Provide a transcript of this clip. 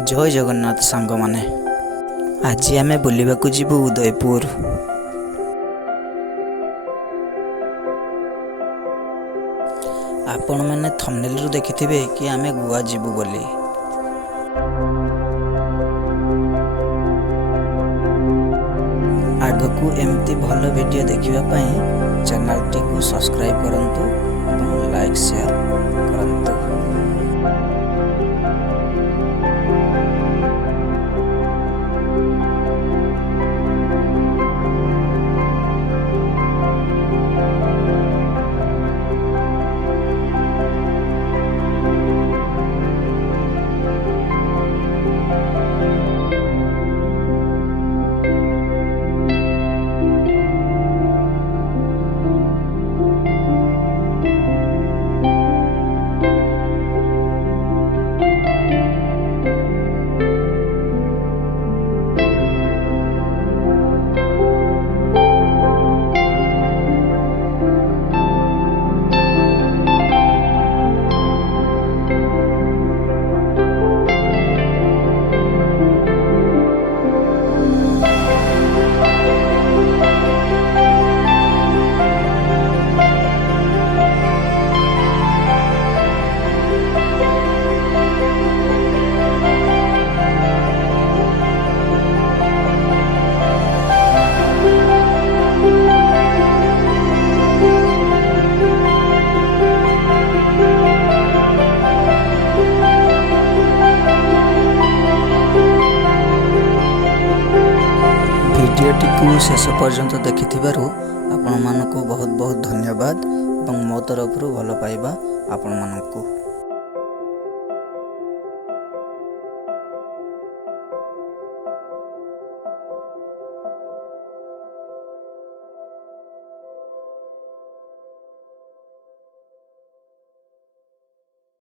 जय जगन्नाथ सांग माने आज आमे बुलिबाकू जीवु उदयपुर। आपण मैंने थंबनेल रु देखिथिबे कि आमे गोवा जीवु बोली। आगकू एमती भल वीडियो देखिबा पई चैनल टी को सब्सक्राइब करंतु और लाइक शेयर करंतु। भिडियोटी को शेष पर्यंत देखिथिबारु आपण मानको बहुत बहुत धन्यवाद और मो तरफ भल पाइबा आपण मानको।